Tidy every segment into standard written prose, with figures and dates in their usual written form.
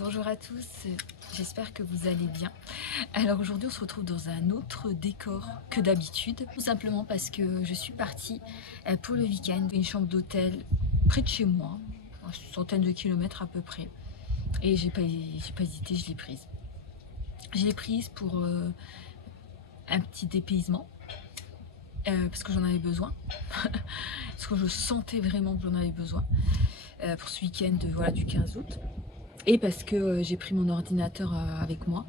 Bonjour à tous, j'espère que vous allez bien. Alors aujourd'hui on se retrouve dans un autre décor que d'habitude, tout simplement parce que je suis partie pour le week-end, une chambre d'hôtel près de chez moi, une centaine de kilomètres à peu près, et j'ai pas hésité, je l'ai prise. Je l'ai prise pour un petit dépaysement, parce que j'en avais besoin, parce que je sentais vraiment que j'en avais besoin pour ce week-end voilà, du 15 août. Et parce que j'ai pris mon ordinateur avec moi.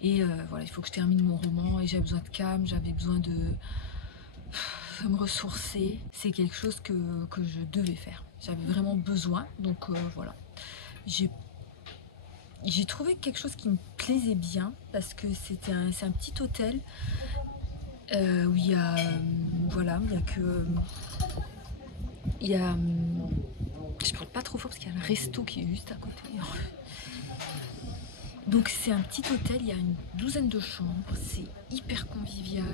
Et voilà, il faut que je termine mon roman et j'avais besoin de calme, j'avais besoin de me ressourcer. C'est quelque chose que je devais faire. J'avais vraiment besoin, donc voilà. J'ai trouvé quelque chose qui me plaisait bien parce que c'est un petit hôtel où il y a, voilà, il y a que... il y a... je parle pas trop fort parce qu'il y a le resto qui est juste à côté. Donc c'est un petit hôtel, il y a une douzaine de chambres, c'est hyper convivial,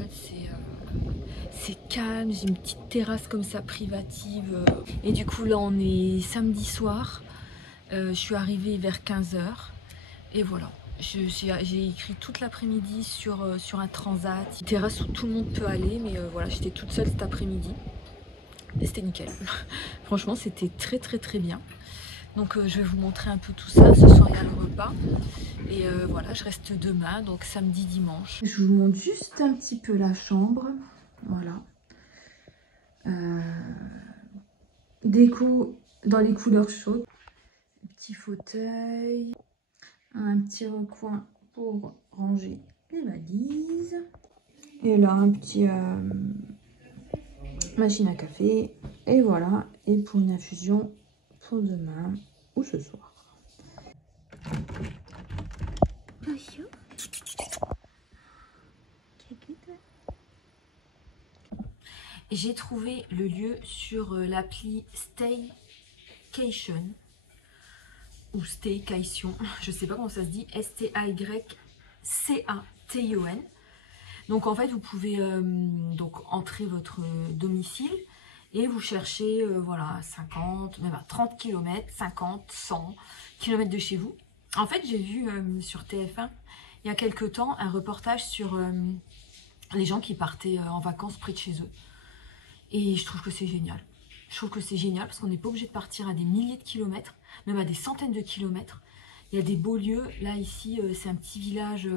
c'est calme, j'ai une petite terrasse comme ça privative. Et du coup là on est samedi soir, je suis arrivée vers 15 h et voilà. J'ai écrit toute l'après-midi sur un transat, une terrasse où tout le monde peut aller, mais voilà, j'étais toute seule cet après-midi et c'était nickel. Franchement c'était très bien. Donc je vais vous montrer un peu tout ça. Ce soir il y a le repas. Et voilà, je reste demain, donc samedi, dimanche. Je vous montre juste un petit peu la chambre. Voilà. Déco dans les couleurs chaudes. Petit fauteuil. Un petit recoin pour ranger les valises. Et là, un petit machine à café. Et voilà. Et pour une infusion pour demain ou ce soir. Bonjour. J'ai trouvé le lieu sur l'appli Staycation ou Staycation, je sais pas comment ça se dit, S-T-A-Y-C-A-T-I-O-N. Donc en fait vous pouvez donc entrer votre domicile et vous cherchez voilà 50, même à 30 km, 50, 100 km de chez vous. En fait j'ai vu sur TF1 il y a quelques temps un reportage sur les gens qui partaient en vacances près de chez eux. Et je trouve que c'est génial. Je trouve que c'est génial parce qu'on n'est pas obligé de partir à des milliers de kilomètres, même à des centaines de kilomètres. Il y a des beaux lieux. Là, ici, c'est un petit village,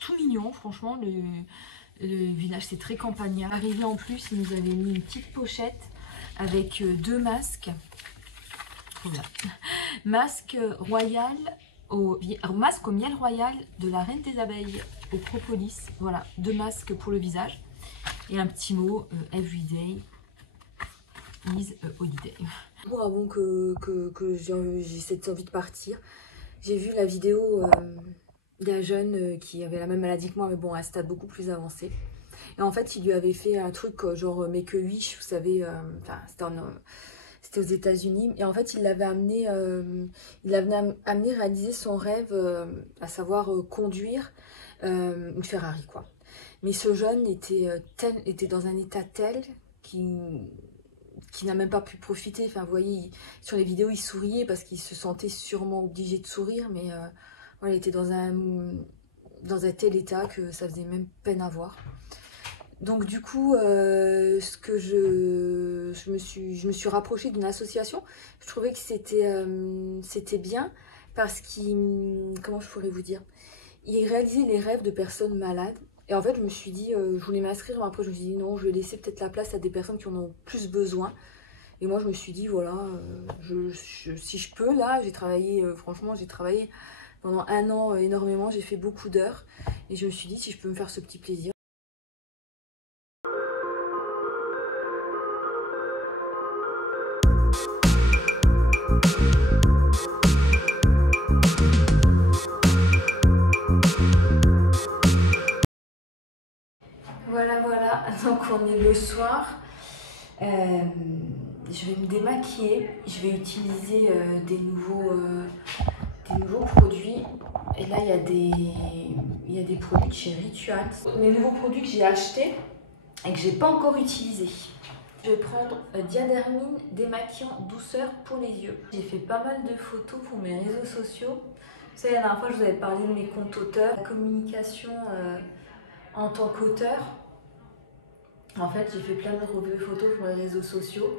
tout mignon, franchement. Le village, c'est très campagnard. Arrivé en plus, ils nous avaient mis une petite pochette avec deux masques. Voilà. Masque royal, masque au miel royal de la reine des abeilles au propolis. Voilà, deux masques pour le visage et un petit mot everyday is a holiday. Bon, avant que j'ai cette envie de partir, j'ai vu la vidéo d'un jeune qui avait la même maladie que moi, mais bon, à un stade beaucoup plus avancé. Et en fait, il lui avait fait un truc genre Make-A-Wish, vous savez, c'était aux États-Unis, et en fait il l'avait amené, réaliser son rêve, à savoir conduire une Ferrari quoi. Mais ce jeune était dans un état tel qu'il n'a même pas pu profiter. Enfin vous voyez, sur les vidéos il souriait parce qu'il se sentait sûrement obligé de sourire, mais voilà, il était dans un tel état que ça faisait même peine à voir. Donc du coup, ce que je me suis rapprochée d'une association. Je trouvais que c'était bien parce qu'il, comment je pourrais vous dire, il réalisait les rêves de personnes malades. Et en fait, je me suis dit, je voulais m'inscrire, mais après je me suis dit non, je vais laisser peut-être la place à des personnes qui en ont plus besoin. Et moi, je me suis dit, voilà, si je peux, là, j'ai travaillé, franchement, j'ai travaillé pendant un an énormément, j'ai fait beaucoup d'heures. Et je me suis dit, si je peux me faire ce petit plaisir. Voilà, donc on est le soir. Je vais me démaquiller, je vais utiliser des nouveaux produits. Et là, il y a des produits de chez Rituals. Les nouveaux produits que j'ai achetés et que j'ai pas encore utilisés. Je vais prendre Diadermine démaquillant douceur pour les yeux. J'ai fait pas mal de photos pour mes réseaux sociaux. Vous savez, la dernière fois, je vous avais parlé de mes comptes auteurs, la communication en tant qu'auteur. En fait, j'ai fait plein de revues photos pour les réseaux sociaux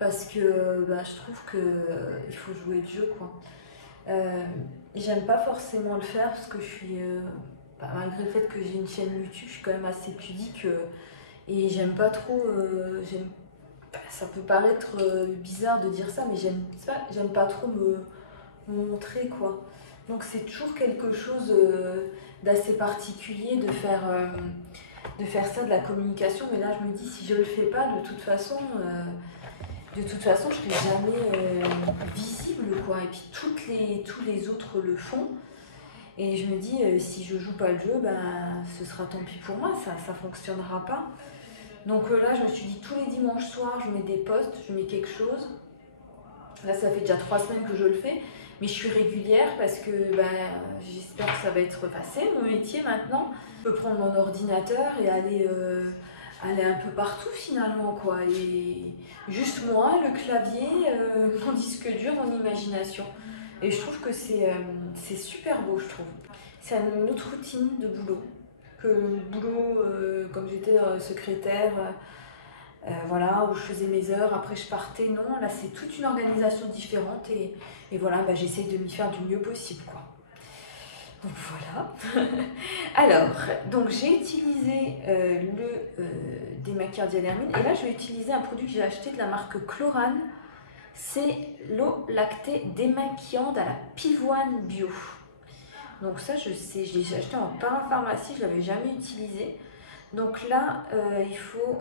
parce que je trouve qu'il faut jouer le jeu, quoi. J'aime pas forcément le faire parce que je suis, malgré le fait que j'ai une chaîne YouTube, je suis quand même assez pudique et j'aime pas trop. Ça peut paraître bizarre de dire ça, mais j'aime pas trop me montrer, quoi. Donc c'est toujours quelque chose d'assez particulier de faire ça, de la communication. Mais là, je me dis, si je le fais pas, de toute façon, je serai jamais visible, quoi. Et puis tous les autres le font. Et je me dis, si je joue pas le jeu, ce sera tant pis pour moi, ça fonctionnera pas. Donc là, je me suis dit, tous les dimanches soirs, je mets des posts, je mets quelque chose. Là, ça fait déjà 3 semaines que je le fais, mais je suis régulière parce que j'espère que ça va être passé, mon métier maintenant. Je peux prendre mon ordinateur et aller un peu partout finalement, quoi. Et juste moi, le clavier, mon disque dur, mon imagination. Et je trouve que c'est super beau, je trouve. C'est une autre routine de boulot. Que le boulot, comme j'étais secrétaire, voilà, où je faisais mes heures, après je partais. Non, là c'est toute une organisation différente et voilà, j'essaie de m'y faire du mieux possible, quoi. Donc voilà. Alors, donc j'ai utilisé le démaquillant Diadermine et là je vais utiliser un produit que j'ai acheté de la marque Chlorane. C'est l'eau lactée démaquillante à la pivoine bio. Donc ça, je sais, je l'ai acheté en parapharmacie, je ne l'avais jamais utilisé. Donc là, il faut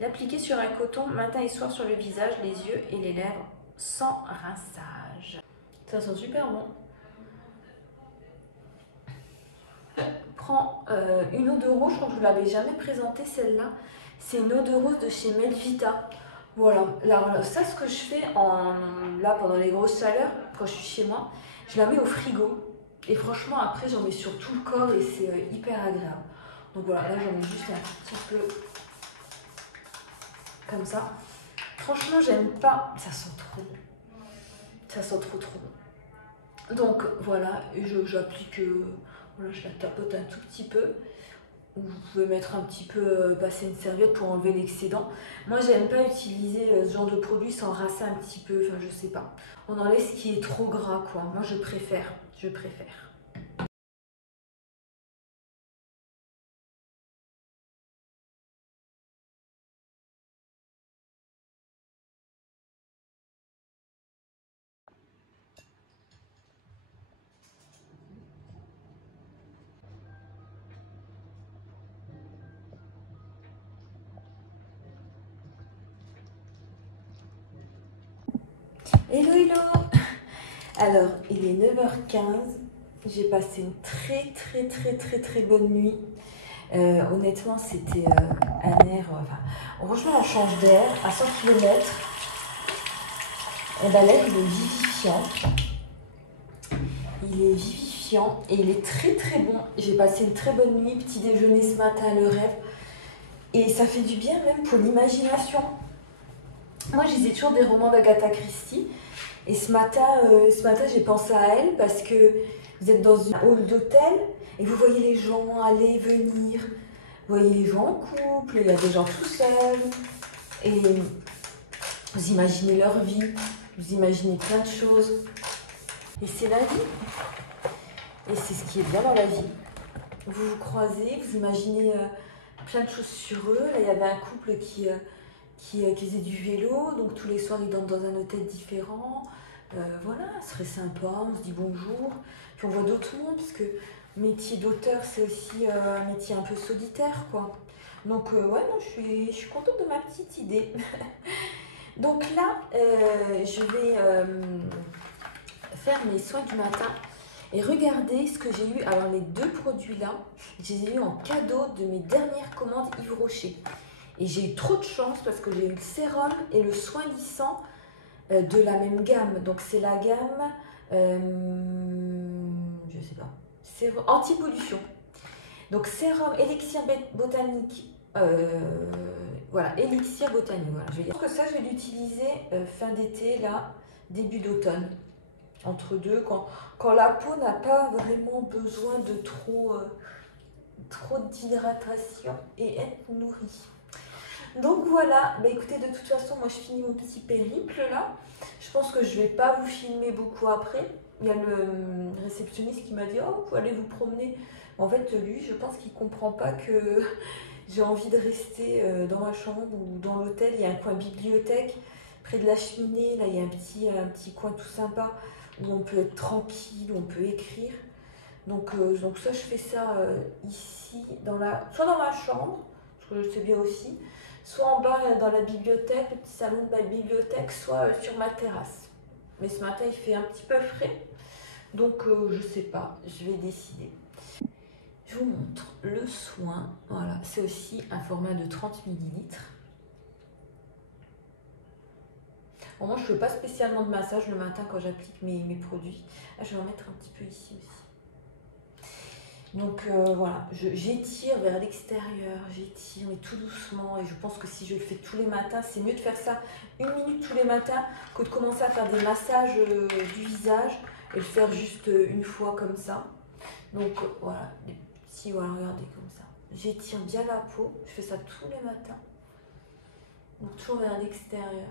l'appliquer sur un coton matin et soir sur le visage, les yeux et les lèvres sans rinçage. Ça sent super bon. Prends une eau de rose, je crois que je ne vous l'avais jamais présentée celle-là. C'est une eau de rose de chez Melvita. Voilà, alors ça, ce que je fais là pendant les grosses chaleurs, quand je suis chez moi, je la mets au frigo. Et franchement, après, j'en mets sur tout le corps et c'est hyper agréable. Donc voilà, là, j'en mets juste un petit peu comme ça. Franchement, j'aime pas. Ça sent trop bon. Ça sent trop bon. Donc voilà, et j'applique, voilà, je la tapote un tout petit peu. Vous pouvez mettre un petit peu, passer une serviette pour enlever l'excédent. Moi, j'aime pas utiliser ce genre de produit sans rincer un petit peu, enfin je sais pas. On enlève ce qui est trop gras, quoi. Moi, je préfère. Hello, hello! Alors, il est 9h15. J'ai passé une très bonne nuit. Honnêtement, c'était un air... franchement, on change d'air à 100 km. Et l'air, il est vivifiant. Il est vivifiant et il est très bon. J'ai passé une très bonne nuit, petit déjeuner ce matin, le rêve. Et ça fait du bien même pour l'imagination. Moi, je lisais toujours des romans d'Agatha Christie. Et ce matin j'ai pensé à elle parce que vous êtes dans une hall d'hôtel et vous voyez les gens aller, venir. Vous voyez les gens en couple, il y a des gens tout seuls. Et vous imaginez leur vie, vous imaginez plein de choses. Et c'est la vie. Et c'est ce qui est bien dans la vie. Vous vous croisez, vous imaginez plein de choses sur eux. Là, il y avait un couple qui faisait du vélo, donc tous les soirs ils dorment dans un hôtel différent. Voilà, ce serait sympa, on se dit bonjour. Puis on voit d'autres mondes, parce que métier d'auteur, c'est aussi un métier un peu solitaire, quoi. Donc ouais, non, je suis contente de ma petite idée. Donc là, je vais faire mes soins du matin. Et regardez ce que j'ai eu. Alors les deux produits là, je les ai eu en cadeau de mes dernières commandes Yves Rocher. Et j'ai eu trop de chance parce que j'ai eu le sérum et le soin lissant de la même gamme. Donc c'est la gamme, je sais pas, sérum anti-pollution. Donc sérum élixir botanique voilà, Elixir Botanique. Voilà, je pense que ça, je vais l'utiliser fin d'été, là, début d'automne. Entre deux, quand la peau n'a pas vraiment besoin de trop d'hydratation et être nourrie. Donc voilà, bah écoutez, de toute façon, moi je finis mon petit périple là. Je pense que je vais pas vous filmer beaucoup après. Il y a le réceptionniste qui m'a dit « Oh, vous pouvez aller vous promener ». En fait, lui, je pense qu'il comprend pas que j'ai envie de rester dans ma chambre ou dans l'hôtel. Il y a un coin bibliothèque près de la cheminée. Là, il y a un petit coin tout sympa où on peut être tranquille, où on peut écrire. Donc ça, je fais ça ici, soit dans ma chambre, parce que je sais bien aussi, soit en bas dans la bibliothèque, le petit salon de la bibliothèque, soit sur ma terrasse. Mais ce matin, il fait un petit peu frais, donc je sais pas, je vais décider. Je vous montre le soin, voilà, c'est aussi un format de 30 ml. Bon, moi, je ne fais pas spécialement de massage le matin quand j'applique mes produits. Ah, je vais en mettre un petit peu ici aussi. Donc voilà, j'étire vers l'extérieur, j'étire mais tout doucement, et je pense que si je le fais tous les matins, c'est mieux de faire ça 1 minute tous les matins que de commencer à faire des massages du visage et le faire juste une fois comme ça. Donc voilà, les petits, voilà, regardez comme ça. J'étire bien la peau, je fais ça tous les matins. Donc toujours vers l'extérieur.